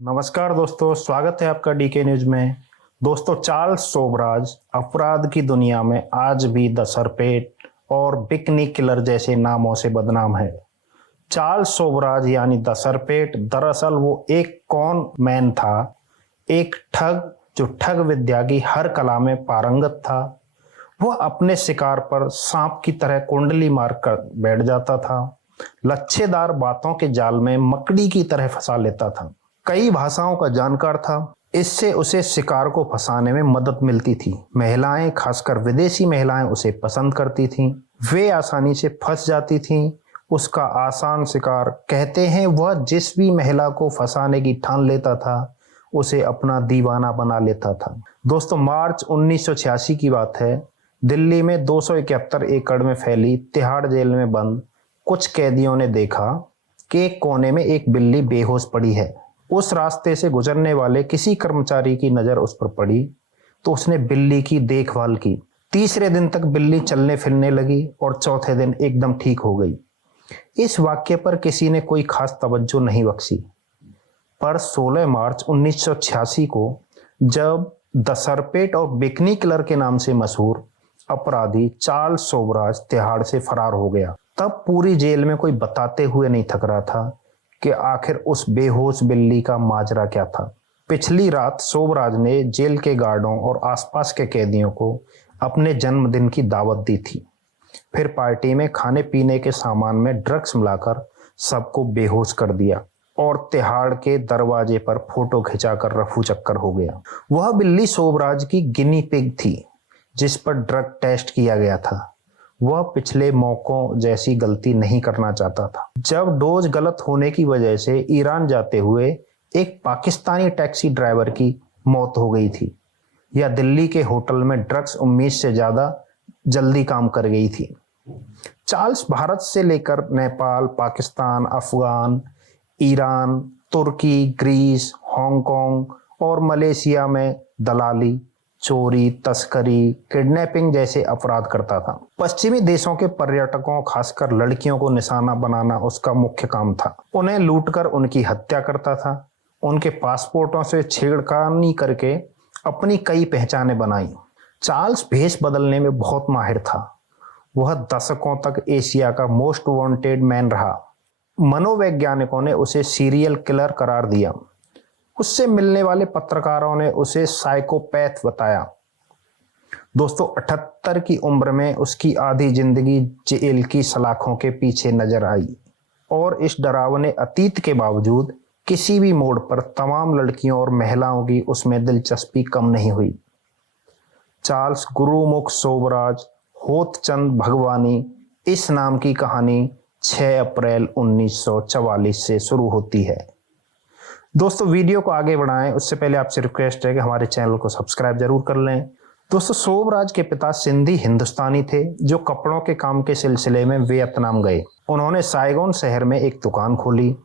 नमस्कार दोस्तों, स्वागत है आपका डीके न्यूज में। दोस्तों, चार्ल्स सोबराज अपराध की दुनिया में आज भी द सरपेट और बिकनी किलर जैसे नामों से बदनाम है। चार्ल्स सोबराज यानी द सरपेट दरअसल वो एक कॉन मैन था, एक ठग जो ठग विद्या की हर कला में पारंगत था। वह अपने शिकार पर सांप की तरह कुंडली मार कर बैठ जाता था, लच्छेदार बातों के जाल में मकड़ी की तरह फंसा लेता था। कई भाषाओं का जानकार था, इससे उसे शिकार को फंसाने में मदद मिलती थी। महिलाएं, खासकर विदेशी महिलाएं उसे पसंद करती थीं। वे आसानी से फंस जाती थीं। उसका आसान शिकार, कहते हैं वह जिस भी महिला को फंसाने की ठान लेता था उसे अपना दीवाना बना लेता था। दोस्तों, मार्च 1986 की बात है। दिल्ली में 271 एकड़ में फैली तिहाड़ जेल में बंद कुछ कैदियों ने देखा कि एक कोने में एक बिल्ली बेहोश पड़ी है। उस रास्ते से गुजरने वाले किसी कर्मचारी की नजर उस पर पड़ी तो उसने बिल्ली की देखभाल की। तीसरे दिन तक बिल्ली चलने फिरने लगी और चौथे दिन एकदम ठीक हो गई। इस वाक्य पर किसी ने कोई खास तवज्जो नहीं बख्शी। पर 16 मार्च 1986 को जब द सरपेट और बिकनी किलर के नाम से मशहूर अपराधी चार्ल्स सोबराज तिहाड़ से फरार हो गया, तब पूरी जेल में कोई बताते हुए नहीं थक रहा था कि आखिर उस बेहोश बिल्ली का माजरा क्या था। पिछली रात सोबराज ने जेल के गार्डों और आसपास के कैदियों को अपने जन्मदिन की दावत दी थी। फिर पार्टी में खाने पीने के सामान में ड्रग्स मिलाकर सबको बेहोश कर दिया और तिहाड़ के दरवाजे पर फोटो खिंचाकर रफू चक्कर हो गया। वह बिल्ली सोबराज की गिनी पिग थी जिस पर ड्रग टेस्ट किया गया था। वह पिछले मौकों जैसी गलती नहीं करना चाहता था। जब डोज गलत होने की वजह से ईरान जाते हुए एक पाकिस्तानी टैक्सी ड्राइवर की मौत हो गई थी, या दिल्ली के होटल में ड्रग्स उम्मीद से ज्यादा जल्दी काम कर गई थी। चार्ल्स भारत से लेकर नेपाल, पाकिस्तान, अफगान, ईरान, तुर्की, ग्रीस, हांगकांग और मलेशिया में दलाली, चोरी, तस्करी, किडनैपिंग जैसे अपराध करता था। पश्चिमी देशों के पर्यटकों, खासकर लड़कियों को निशाना बनाना उसका मुख्य काम था। उन्हें लूटकर उनकी हत्या करता था। उनके पासपोर्टों से छेड़खानी करके अपनी कई पहचानें बनाई। चार्ल्स भेष बदलने में बहुत माहिर था। वह दशकों तक एशिया का मोस्ट वांटेड मैन रहा। मनोवैज्ञानिकों ने उसे सीरियल किलर करार दिया। उससे मिलने वाले पत्रकारों ने उसे साइकोपैथ बताया। दोस्तों, 78 की उम्र में उसकी आधी जिंदगी जेल की सलाखों के पीछे नजर आई और इस डरावने अतीत के बावजूद किसी भी मोड़ पर तमाम लड़कियों और महिलाओं की उसमें दिलचस्पी कम नहीं हुई। चार्ल्स गुरुमुख सोबराज होतचंद भगवानी, इस नाम की कहानी 6 अप्रैल 1944 से शुरू होती है। दोस्तों, वीडियो को आगे बढ़ाएं उससे पहले आपसे रिक्वेस्ट है कि हमारे चैनल को सब्सक्राइब जरूर कर लें। दोस्तों, सोबराज के पिता सिंधी हिंदुस्तानी थे जो कपड़ों के काम के सिलसिले में वियतनाम गए। उन्होंने साइगोन शहर में एक दुकान खोली।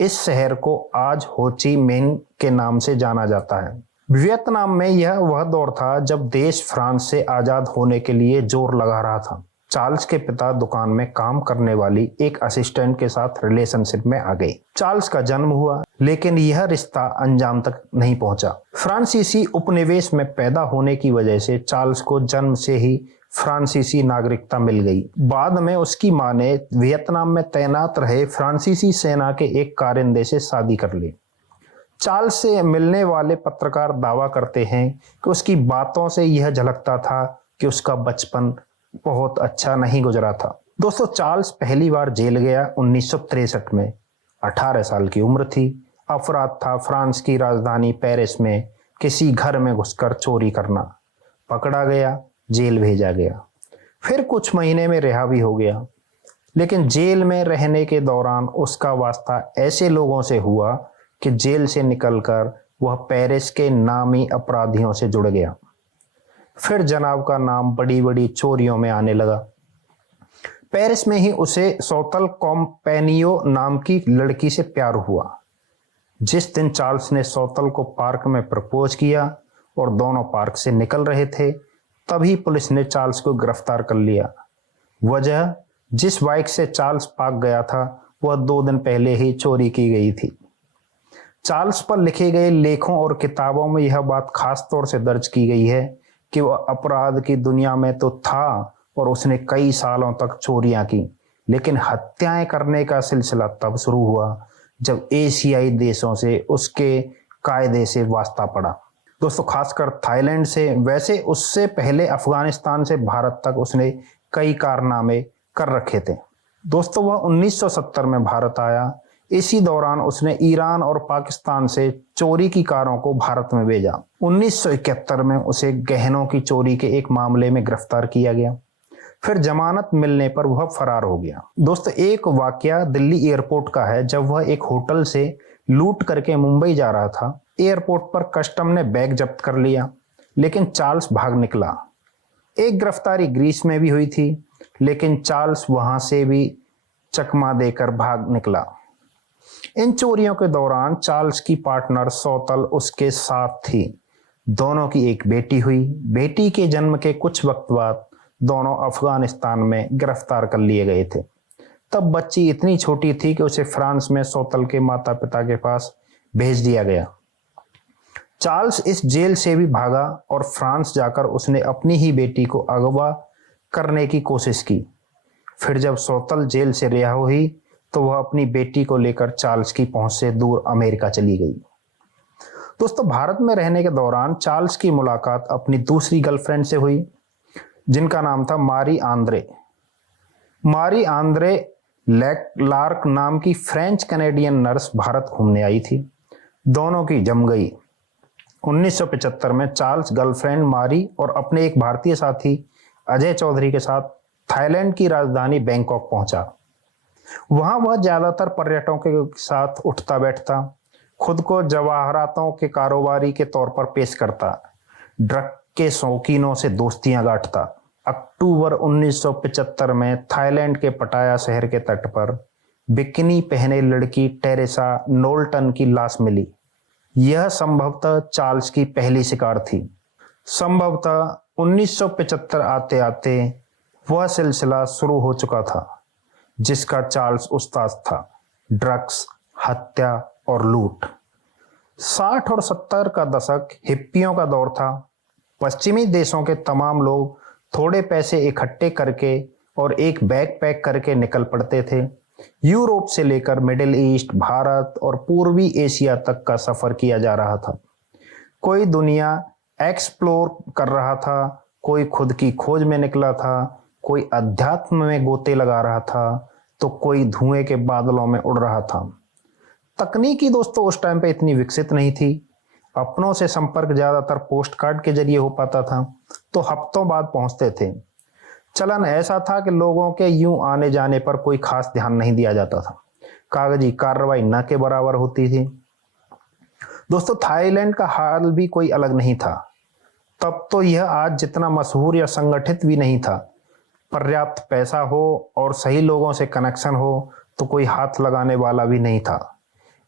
इस शहर को आज हो ची मिन्ह के नाम से जाना जाता है। वियतनाम में यह वह दौर था जब देश फ्रांस से आजाद होने के लिए जोर लगा रहा था। चार्ल्स के पिता दुकान में काम करने वाली एक असिस्टेंट के साथ रिलेशनशिप में आ गई। चार्ल्स का जन्म हुआ, लेकिन यह रिश्ता अंजाम तक नहीं पहुंचा। फ्रांसीसी उपनिवेश में पैदा होने की वजह से चार्ल्स को जन्म से ही फ्रांसीसी नागरिकता मिल गई। बाद में उसकी मां ने वियतनाम में तैनात रहे फ्रांसीसी सेना के एक कारिंदे से शादी कर ली। चार्ल्स से मिलने वाले पत्रकार दावा करते हैं कि उसकी बातों से यह झलकता था कि उसका बचपन बहुत अच्छा नहीं गुजरा था। दोस्तों, चार्ल्स पहली बार जेल गया 1963 में। 18 साल की उम्र थी। अपराध था फ्रांस की राजधानी पेरिस में किसी घर में घुसकर चोरी करना। पकड़ा गया, जेल भेजा गया। फिर कुछ महीने में रिहा भी हो गया। लेकिन जेल में रहने के दौरान उसका वास्ता ऐसे लोगों से हुआ कि जेल से निकलकर वह पेरिस के नामी अपराधियों से जुड़ गया। फिर जनाब का नाम बड़ी बड़ी चोरियों में आने लगा। पेरिस में ही उसे सोतल कॉम्पेनियो नाम की लड़की से प्यार हुआ। जिस दिन चार्ल्स ने सोतल को पार्क में प्रपोज किया और दोनों पार्क से निकल रहे थे, तभी पुलिस ने चार्ल्स को गिरफ्तार कर लिया। वजह, जिस बाइक से चार्ल्स भाग गया था वह 2 दिन पहले ही चोरी की गई थी। चार्ल्स पर लिखे गए लेखों और किताबों में यह बात खास तौर से दर्ज की गई है कि वह अपराध की दुनिया में तो था और उसने कई सालों तक चोरियां की, लेकिन हत्याएं करने का सिलसिला तब शुरू हुआ जब एशियाई देशों से उसके कायदे से वास्ता पड़ा। दोस्तों, खासकर थाईलैंड से, वैसे उससे पहले अफगानिस्तान से भारत तक उसने कई कारनामे कर रखे थे। दोस्तों, वह 1970 में भारत आया। इसी दौरान उसने ईरान और पाकिस्तान से चोरी की कारों को भारत में भेजा। 1971 में उसे गहनों की चोरी के एक मामले में गिरफ्तार किया गया। फिर जमानत मिलने पर वह फरार हो गया। दोस्तों, एक वाकया दिल्ली एयरपोर्ट का है, जब वह एक होटल से लूट करके मुंबई जा रहा था। एयरपोर्ट पर कस्टम ने बैग जब्त कर लिया, लेकिन चार्ल्स भाग निकला। एक गिरफ्तारी ग्रीस में भी हुई थी, लेकिन चार्ल्स वहां से भी चकमा देकर भाग निकला। इन चोरियों के दौरान चार्ल्स की पार्टनर सौतल उसके साथ थी। दोनों की एक बेटी हुई। बेटी के जन्म के कुछ वक्त बाद दोनों अफगानिस्तान में गिरफ्तार कर लिए गए थे। तब बच्ची इतनी छोटी थी कि उसे फ्रांस में सौतल के माता पिता के पास भेज दिया गया। चार्ल्स इस जेल से भी भागा और फ्रांस जाकर उसने अपनी ही बेटी को अगवा करने की कोशिश की। फिर जब सौतल जेल से रिहा हुई तो वह अपनी बेटी को लेकर चार्ल्स की पहुंच से दूर अमेरिका चली गई। दोस्तों, भारत में रहने के दौरान चार्ल्स की मुलाकात अपनी दूसरी गर्लफ्रेंड से हुई, जिनका नाम था मारी आंद्रे। मारी आंद्रे लार्क नाम की फ्रेंच कैनेडियन नर्स भारत घूमने आई थी। दोनों की जम गई। 1975 में चार्ल्स गर्लफ्रेंड मारी और अपने एक भारतीय साथी अजय चौधरी के साथ थाईलैंड की राजधानी बैंकॉक पहुंचा। वहां वह ज्यादातर पर्यटकों के साथ उठता बैठता, खुद को जवाहरातों के कारोबारी के तौर पर पेश करता, ड्रग के शौकीनों से दोस्तियां गांठता। अक्टूबर 1975 में थाईलैंड के पटाया शहर के तट पर बिकिनी पहने लड़की टेरेसा नोल्टन की लाश मिली। यह संभवतः चार्ल्स की पहली शिकार थी। संभवतः 1975 आते आते वह सिलसिला शुरू हो चुका था जिसका चार्ल्स उस्ताद था, ड्रग्स, हत्या और लूट। 60 और 70 का दशक हिप्पियों का दौर था। पश्चिमी देशों के तमाम लोग थोड़े पैसे इकट्ठे करके और एक बैग पैक करके निकल पड़ते थे। यूरोप से लेकर मिडिल ईस्ट, भारत और पूर्वी एशिया तक का सफर किया जा रहा था। कोई दुनिया एक्सप्लोर कर रहा था, कोई खुद की खोज में निकला था, कोई अध्यात्म में गोते लगा रहा था, तो कोई धुएं के बादलों में उड़ रहा था। तकनीकी दोस्तों उस टाइम पे इतनी विकसित नहीं थी। अपनों से संपर्क ज्यादातर पोस्ट कार्ड के जरिए हो पाता था, तो हफ्तों बाद पहुंचते थे। चलन ऐसा था कि लोगों के यूं आने जाने पर कोई खास ध्यान नहीं दिया जाता था। कागजी कार्रवाई न के बराबर होती थी। दोस्तों, थाईलैंड का हाल भी कोई अलग नहीं था। तब तो यह आज जितना मशहूर या संगठित भी नहीं था। पर्याप्त पैसा हो और सही लोगों से कनेक्शन हो तो कोई हाथ लगाने वाला भी नहीं था।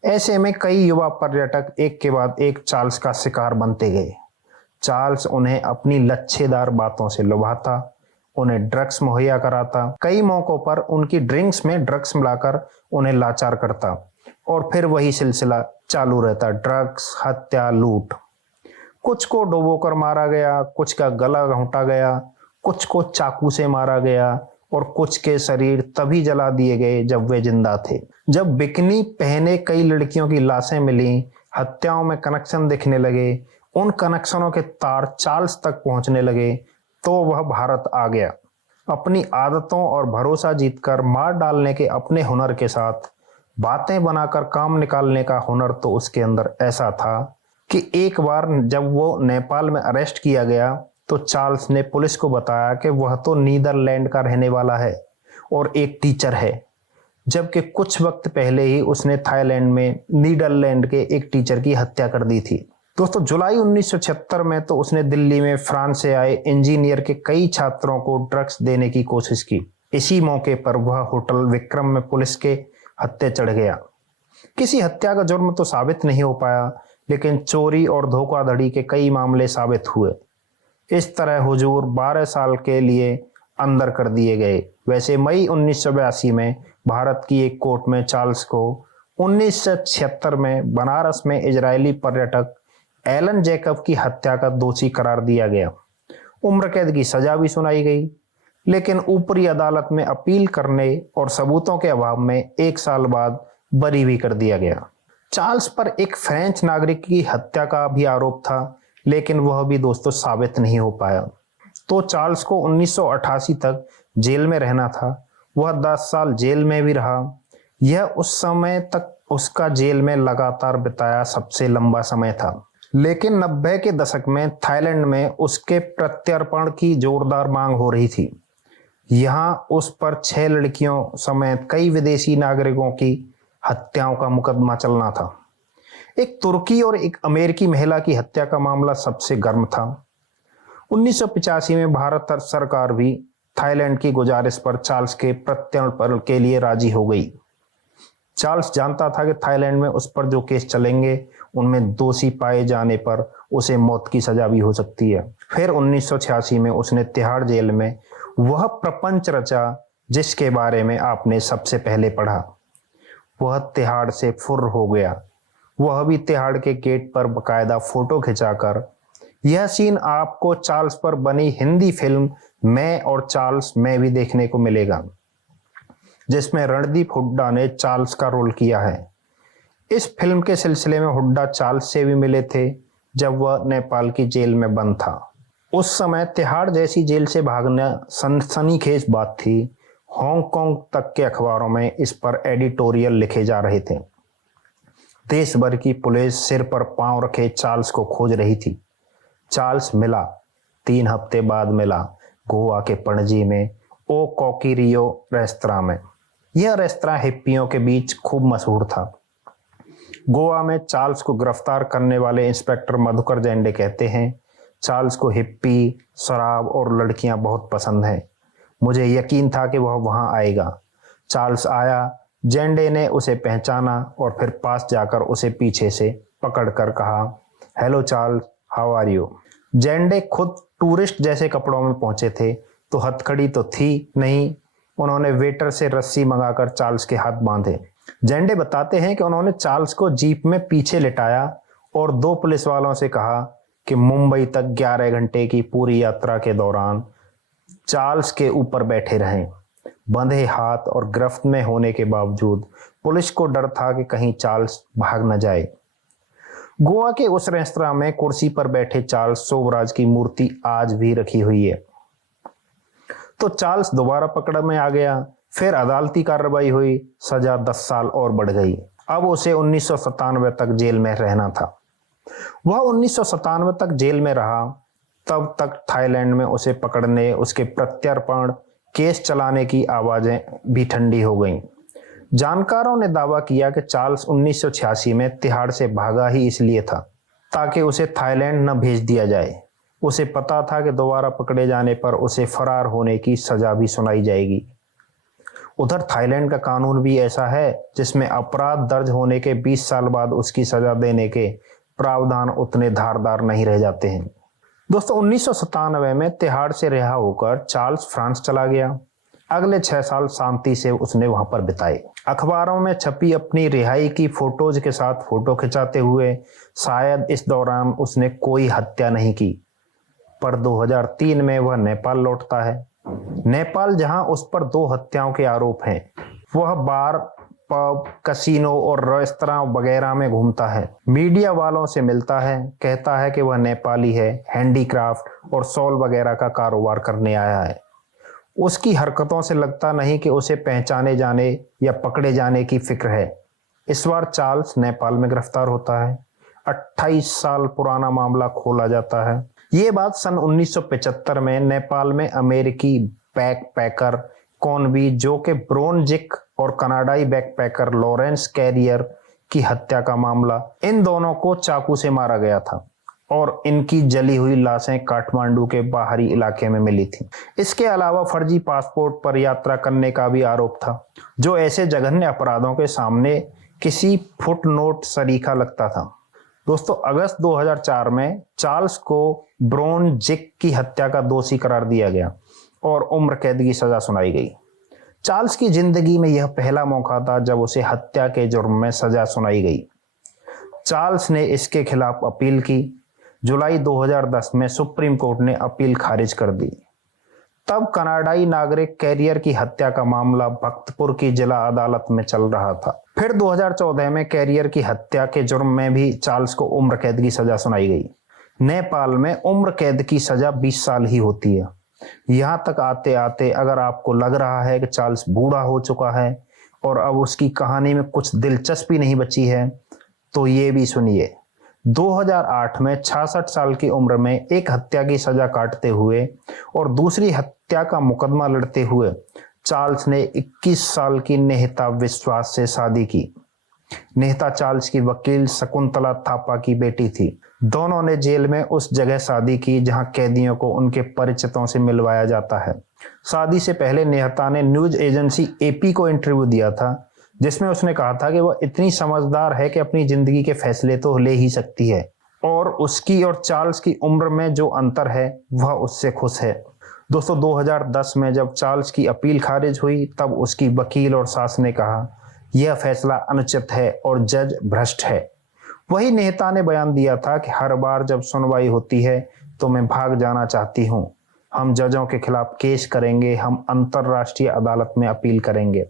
ऐसे में कई युवा पर्यटक एक के बाद एक चार्ल्स का शिकार बनते गए। चार्ल्स उन्हें अपनी लच्छेदार बातों से लुभाता, उन्हें ड्रग्स मुहैया कराता, कई मौकों पर उनकी ड्रिंक्स में ड्रग्स मिलाकर उन्हें लाचार करता और फिर वही सिलसिला चालू रहता, ड्रग्स, हत्या, लूट। कुछ को डुबोकर मारा गया, कुछ का गला घोंटा गया, कुछ को चाकू से मारा गया और कुछ के शरीर तभी जला दिए गए जब वे जिंदा थे। जब बिकनी पहने कई लड़कियों की लाशें मिली, हत्याओं में कनेक्शन दिखने लगे, उन कनेक्शनों के तार चार्ल्स तक पहुंचने लगे, तो वह भारत आ गया। अपनी आदतों और भरोसा जीतकर मार डालने के अपने हुनर के साथ बातें बनाकर काम निकालने का हुनर तो उसके अंदर ऐसा था कि एक बार जब वो नेपाल में अरेस्ट किया गया तो चार्ल्स ने पुलिस को बताया कि वह तो नीदरलैंड का रहने वाला है और एक टीचर है, जबकि कुछ वक्त पहले ही उसने थाईलैंड में नीदरलैंड के एक टीचर की हत्या कर दी थी। दोस्तों, जुलाई 1976 में तो उसने दिल्ली में फ्रांस से आए इंजीनियर के कई छात्रों को ड्रग्स देने की कोशिश की। इसी मौके पर वह होटल विक्रम में पुलिस के हत्थे चढ़ गया। किसी हत्या का जुर्म तो साबित नहीं हो पाया, लेकिन चोरी और धोखाधड़ी के कई मामले साबित हुए। इस तरह हुजूर 12 साल के लिए अंदर कर दिए गए। वैसे मई 1982 में भारत की एक कोर्ट में चार्ल्स को 1976 में बनारस में इजरायली पर्यटक एलन जैकब की हत्या का दोषी करार दिया गया। उम्र कैद की सजा भी सुनाई गई, लेकिन ऊपरी अदालत में अपील करने और सबूतों के अभाव में 1 साल बाद बरी भी कर दिया गया। चार्ल्स पर एक फ्रेंच नागरिक की हत्या का भी आरोप था, लेकिन वह भी दोस्तों साबित नहीं हो पाया। तो चार्ल्स को 1988 तक जेल में रहना था। वह 10 साल जेल में भी रहा। यह उस समय तक उसका जेल में लगातार बिताया सबसे लंबा समय था। लेकिन 90 के दशक में थाईलैंड में उसके प्रत्यर्पण की जोरदार मांग हो रही थी। यहाँ उस पर 6 लड़कियों समेत कई विदेशी नागरिकों की हत्याओं का मुकदमा चलना था। एक तुर्की और एक अमेरिकी महिला की हत्या का मामला सबसे गर्म था। 1985 में भारत सरकार भी थाईलैंड की गुजारिश पर चार्ल्स के प्रत्यर्पण के लिए राजी हो गई। चार्ल्स जानता था कि थाईलैंड में उस पर जो केस चलेंगे उनमें दोषी पाए जाने पर उसे मौत की सजा भी हो सकती है। फिर 1986 में उसने तिहाड़ जेल में वह प्रपंच रचा जिसके बारे में आपने सबसे पहले पढ़ा। वह तिहाड़ से फुर्र हो गया। वह भी तिहाड़ के गेट पर बकायदा फोटो खिंचाकर। यह सीन आपको चार्ल्स पर बनी हिंदी फिल्म मैं और चार्ल्स में भी देखने को मिलेगा, जिसमें रणदीप हुड्डा ने चार्ल्स का रोल किया है। इस फिल्म के सिलसिले में हुड्डा चार्ल्स से भी मिले थे जब वह नेपाल की जेल में बंद था। उस समय तिहाड़ जैसी जेल से भागना सनसनीखेज बात थी। हांगकांग तक के अखबारों में इस पर एडिटोरियल लिखे जा रहे थे। देश भर की पुलिस सिर पर पांव रखे चार्ल्स को खोज रही थी। चार्ल्स मिला, 3 हफ्ते बाद मिला, गोवा के पणजी में ओ कॉकिरियो रेस्तरां में। यह रेस्तरां हिप्पियों के बीच खूब मशहूर था। गोवा में चार्ल्स को गिरफ्तार करने वाले इंस्पेक्टर मधुकर जेंडे कहते हैं, चार्ल्स को हिप्पी, शराब और लड़कियां बहुत पसंद हैं। मुझे यकीन था कि वह वहां आएगा। चार्ल्स आया। जेंडे ने उसे पहचाना और फिर पास जाकर उसे पीछे से पकड़कर कहा, hello Charles, how are you. जेंडे खुद टूरिस्ट जैसे कपड़ों में पहुंचे थे, तो हथकड़ी तो थी नहीं। उन्होंने वेटर से रस्सी मंगाकर चार्ल्स के हाथ बांधे। जेंडे बताते हैं कि उन्होंने चार्ल्स को जीप में पीछे लिटाया और 2 पुलिस वालों से कहा कि मुंबई तक 11 घंटे की पूरी यात्रा के दौरान चार्ल्स के ऊपर बैठे रहें। बंधे हाथ और गिरफ्त में होने के बावजूद पुलिस को डर था कि कहीं चार्ल्स भाग न जाए। गोवा के उस रेस्तरां में कुर्सी पर बैठे चार्ल्स शोभराज की मूर्ति आज भी रखी हुई है। तो चार्ल्स दोबारा पकड़ में आ गया। फिर अदालती कार्रवाई हुई। सजा 10 साल और बढ़ गई। अब उसे 1997 तक जेल में रहना था। वह 1997 तक जेल में रहा। तब तक थाईलैंड में उसे पकड़ने, उसके प्रत्यर्पण, केस चलाने की आवाजें भी ठंडी हो गईं। जानकारों ने दावा किया कि चार्ल्स 1986 में तिहाड़ से भागा ही इसलिए था ताकि उसे थाईलैंड न भेज दिया जाए। उसे पता था कि दोबारा पकड़े जाने पर उसे फरार होने की सजा भी सुनाई जाएगी। उधर थाईलैंड का कानून भी ऐसा है जिसमें अपराध दर्ज होने के 20 साल बाद उसकी सजा देने के प्रावधान उतने धारदार नहीं रह जाते हैं। दोस्तों 1997 में तिहाड़ से रिहा होकर चार्ल्स फ्रांस चला गया। अगले 6 साल शांति से उसने वहां पर बिताए। अखबारों में छपी अपनी रिहाई की फोटोज के साथ फोटो खिंचाते हुए शायद इस दौरान उसने कोई हत्या नहीं की। पर 2003 में वह नेपाल लौटता है। नेपाल, जहां उस पर 2 हत्याओं के आरोप हैं। वह बार, पब, कसिनो और रेस्तरां वगैरह में घूमता है। मीडिया वालों से मिलता है, कहता है कि वह नेपाली है, हैंडीक्राफ्ट और शॉल वगैरह का कारोबार करने आया है। उसकी हरकतों से लगता नहीं कि उसे पहचाने जाने या पकड़े जाने की फिक्र है। इस बार चार्ल्स नेपाल में गिरफ्तार होता है। 28 साल पुराना मामला खोला जाता है। ये बात सन 1975 में नेपाल में अमेरिकी बैकपैकर कॉनवी, जो कि ब्रोनजिक, और कनाडाई बैकपैकर लॉरेंस कैरियर की हत्या का मामला। इन दोनों को चाकू से मारा गया था और इनकी जली हुई लाशें काठमांडू के बाहरी इलाके में मिली थी। इसके अलावा फर्जी पासपोर्ट पर यात्रा करने का भी आरोप था, जो ऐसे जघन्य अपराधों के सामने किसी फुटनोट सरीखा लगता था। दोस्तों अगस्त 2004 में चार्ल्स को ब्रोनजिक की हत्या का दोषी करार दिया गया और उम्र कैद की सजा सुनाई गई। चार्ल्स की जिंदगी में यह पहला मौका था जब उसे हत्या के जुर्म में सजा सुनाई गई। चार्ल्स ने इसके खिलाफ अपील की। जुलाई 2010 में सुप्रीम कोर्ट ने अपील खारिज कर दी। तब कनाडाई नागरिक कैरियर की हत्या का मामला भक्तपुर की जिला अदालत में चल रहा था। फिर 2014 में कैरियर की हत्या के जुर्म में भी चार्ल्स को उम्र कैद की सजा सुनाई गई। नेपाल में उम्र कैद की सजा 20 साल ही होती है। यहां तक आते आते अगर आपको लग रहा है कि चार्ल्स बूढ़ा हो चुका है और अब उसकी कहानी में कुछ दिलचस्पी नहीं बची है, तो ये भी सुनिए। 2008 में 66 साल की उम्र में एक हत्या की सजा काटते हुए और दूसरी हत्या का मुकदमा लड़ते हुए चार्ल्स ने 21 साल की नेहता विश्वास से शादी की। नेहता चार्ल्स की वकील शकुंतला थापा की बेटी थी। दोनों ने जेल में उस जगह शादी की जहां कैदियों को उनके परिचितों से मिलवाया जाता है। शादी से पहले नेहता ने न्यूज एजेंसी एपी को इंटरव्यू दिया था, जिसमें उसने कहा था कि वह इतनी समझदार है कि अपनी जिंदगी के फैसले तो ले ही सकती है और उसकी और चार्ल्स की उम्र में जो अंतर है वह उससे खुश है। दोस्तों, 2010 में जब चार्ल्स की अपील खारिज हुई तब उसकी वकील और सास ने कहा यह फैसला अनुचित है और जज भ्रष्ट है। वही नेता ने बयान दिया था कि हर बार जब सुनवाई होती है तो मैं भाग जाना चाहती हूं। हम जजों के खिलाफ केस करेंगे, हम अंतरराष्ट्रीय अदालत में अपील करेंगे।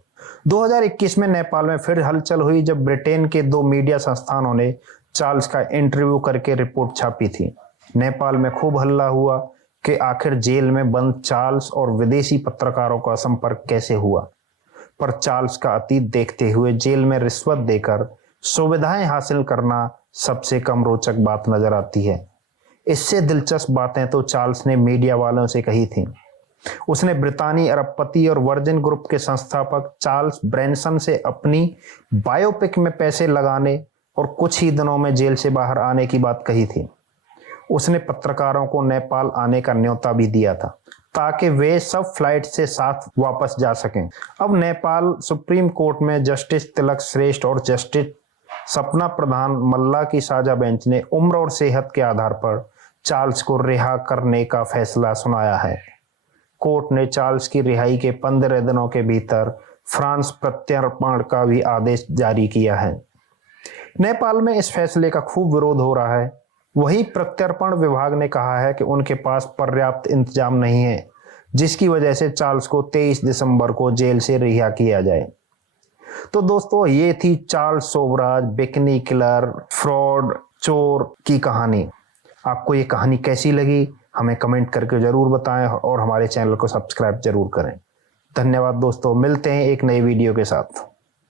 2021 में नेपाल में फिर हलचल हुई जब ब्रिटेन के 2 मीडिया संस्थानों ने चार्ल्स का इंटरव्यू करके रिपोर्ट छापी थी। नेपाल में खूब हल्ला हुआ कि आखिर जेल में बंद चार्ल्स और विदेशी पत्रकारों का संपर्क कैसे हुआ। पर चार्ल्स का अतीत देखते हुए जेल में रिश्वत देकर सुविधाएं हासिल करना सबसे कम रोचक बात नजर आती है। इससे दिलचस्प बातें तो चार्ल्स ने मीडिया वालों से कही थी। उसने ब्रितानी अरबपति और वर्जिन ग्रुप के संस्थापक चार्ल्स ब्रैनसन से अपनी बायोपिक में पैसे लगाने और कुछ ही दिनों में जेल से बाहर आने की बात कही थी। उसने पत्रकारों को नेपाल आने का न्योता भी दिया था ताकि वे सब फ्लाइट से साथ वापस जा सकें। अब नेपाल सुप्रीम कोर्ट में जस्टिस तिलक श्रेष्ठ और जस्टिस सपना प्रधान मल्ला की साझा बेंच ने उम्र और सेहत के आधार पर चार्ल्स को रिहा करने का फैसला सुनाया है। कोर्ट ने चार्ल्स की रिहाई के 15 दिनों के भीतर फ्रांस प्रत्यर्पण का भी आदेश जारी किया है। नेपाल में इस फैसले का खूब विरोध हो रहा है। वही प्रत्यर्पण विभाग ने कहा है कि उनके पास पर्याप्त इंतजाम नहीं है, जिसकी वजह से चार्ल्स को 23 दिसंबर को जेल से रिहा किया जाए। तो दोस्तों, ये थी Charles Sobhraj, bikini killer, fraud, चोर की कहानी। आपको ये कहानी कैसी लगी हमें कमेंट करके जरूर बताएं और हमारे चैनल को सब्सक्राइब जरूर करें। धन्यवाद दोस्तों, मिलते हैं एक नई वीडियो के साथ।